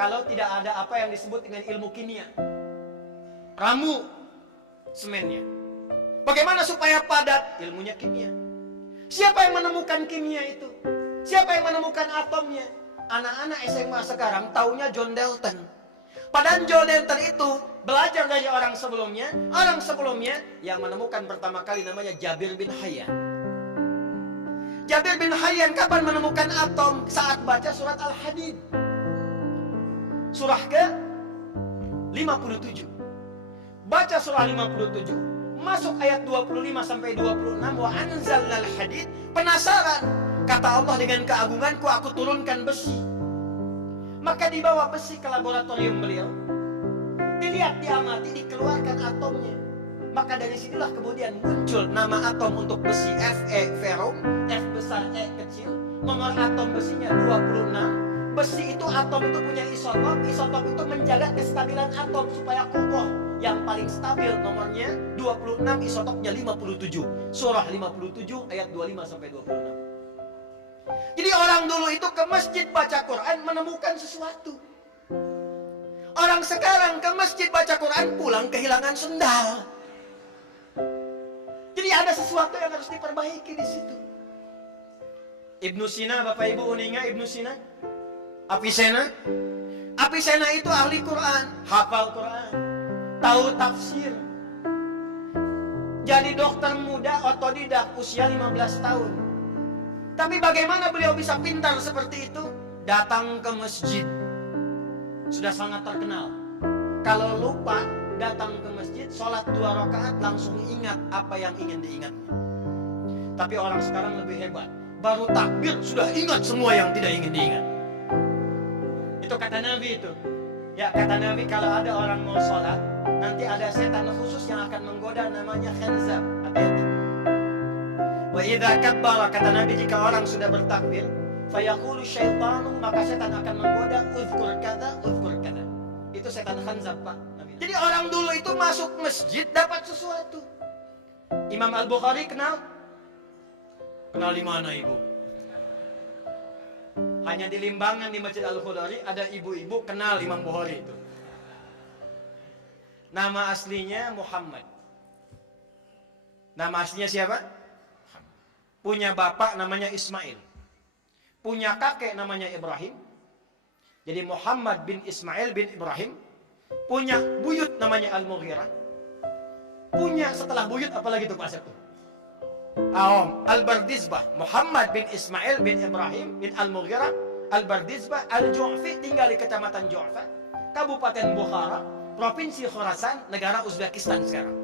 kalau tidak ada apa yang disebut dengan ilmu kimia. Ramu semennya. Bagaimana supaya padat? Ilmunya kimia. Siapa yang menemukan kimia itu? Siapa yang menemukan atomnya? Anak-anak SMA sekarang taunya John Dalton. Padahal John Dalton itu belajar dari orang sebelumnya. Orang sebelumnya yang menemukan pertama kali namanya Jabir bin Hayyan. Jabir bin Hayyan kapan menemukan atom? Saat baca surat Al-Hadid. Surah ke 57. Baca surah 57, masuk ayat 25 sampai 26, wa anzalnal hadid. Penasaran, kata Allah, dengan keagunganku aku turunkan besi. Maka dibawa besi ke laboratorium beliau, dilihat, diamati, dikeluarkan atomnya. Maka dari sinilah kemudian muncul nama atom untuk besi, Fe ferum, F besar, E kecil. Nomor atom besinya 26. Besi itu, atom itu punya isotop. Isotop itu menjaga kestabilan atom supaya kokoh. Yang paling stabil nomornya 26, isotopnya 57. Surah 57 ayat 25 sampai 26. Jadi orang dulu itu ke masjid baca Quran menemukan sesuatu. Orang sekarang ke masjid baca Quran pulang kehilangan sendal. Jadi ada sesuatu yang harus diperbaiki di situ. Ibnu Sina, Bapak Ibu uninga Ibnu Sina? Avicenna? Avicenna itu ahli Quran, hafal Quran, tahu tafsir. Jadi dokter muda otodidak usia 15 tahun. Tapi bagaimana beliau bisa pintar seperti itu? Datang ke masjid. Sudah sangat terkenal. Kalau lupa datang ke masjid, sholat 2 rakaat langsung ingat apa yang ingin diingatnya. Tapi orang sekarang lebih hebat. Baru takbir sudah ingat semua yang tidak ingin diingat. Itu kata Nabi itu. Ya, kata Nabi, kalau ada orang mau sholat, nanti ada setan khusus yang akan menggoda, namanya khanzab. Hati-hati. Wa idza kabbara, kata Nabi, jika orang sudah bertakbir, fayaqulu syaitanu, maka setan akan menggoda, uzkur kada, uzkur kada. Itu setan khanzab, Pak. Nabi. Jadi orang dulu itu masuk masjid dapat sesuatu. Imam Al-Bukhari kenal? Kenal di mana, Ibu? Hanya di Limbangan di Masjid Al-Khudari ada ibu-ibu kenal Imam Bukhari itu. Nama aslinya Muhammad. Nama aslinya siapa? Punya bapak namanya Ismail. Punya kakek namanya Ibrahim. Jadi Muhammad bin Ismail bin Ibrahim. Punya buyut namanya Al-Mughirah. Punya setelah buyut apalagi tuh Pak Asep tuh? Al-Bardizbah. Muhammad bin Ismail bin Ibrahim bin Al-Mughirah Al-Bardizbah Al-Ju'fi, tinggal di kecamatan Ju'fa, Kabupaten Bukhara, Provinsi Khorasan, negara Uzbekistan sekarang.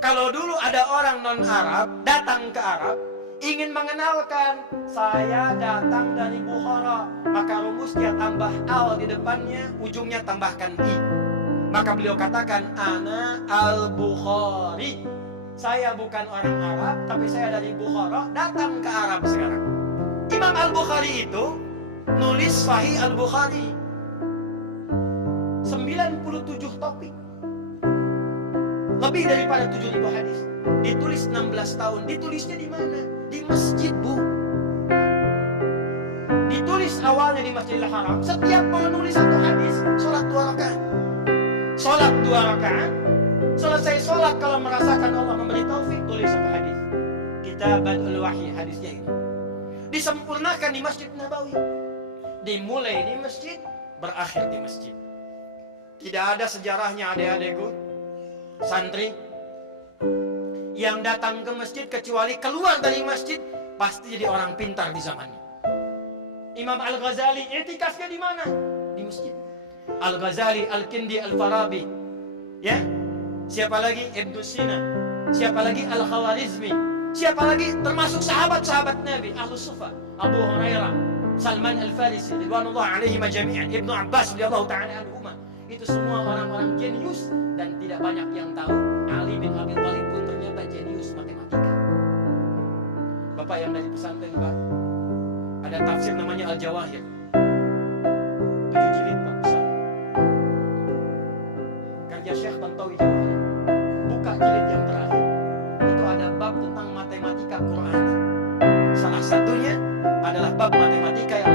Kalau dulu ada orang non-Arab datang ke Arab ingin mengenalkan, saya datang dari Bukhara, maka rumusnya tambah al di depannya, ujungnya tambahkan i. Maka beliau katakan, ana al-Bukhari. Saya bukan orang Arab, tapi saya dari Bukhara, datang ke Arab sekarang. Imam Al-Bukhari itu nulis Sahih Al-Bukhari 97 topik, lebih daripada 7.000 hadis. Ditulis 16 tahun. Ditulisnya di mana? Di masjid, Bu. Ditulis awalnya di Masjidil Haram. Setiap mau nulis satu hadis, sholat 2 rakaat. Sholat 2 rakaat. Selesai sholat, kalau merasakan Allah memberi taufik, tulis satu hadis. Kitabatul Wahyi, hadisnya ini disempurnakan di Masjid Nabawi. Dimulai di masjid, berakhir di masjid. Tidak ada sejarahnya, adik-adikku, santri yang datang ke masjid kecuali keluar dari masjid pasti jadi orang pintar di zamannya. Imam Al-Ghazali i'tikafnya di mana? Di masjid. Al-Ghazali, Al-Kindi, Al-Farabi, ya. Siapa lagi? Ibnu Sina. Siapa lagi? Al-Khawarizmi. Siapa lagi? Termasuk sahabat-sahabat Nabi, Ahlus Sufa, Abu Hurairah, Salman Al-Farisi, ridwanullah alaihi jami'an, Ibnu Abbas radhiyallahu ta'ala anhuma. Itu semua orang-orang jenius dan tidak banyak yang tahu Ali bin Abi Thalib pun ternyata jenius matematika. Bapak yang dari pesantren, Pak, ada tafsir namanya Al-Jawahir, 7 jilid, Pak, besar. Karya Syekh Tantawi Jawahir. Buka jilid yang terakhir, itu ada bab tentang matematika Quran. Salah satunya adalah bab matematika yang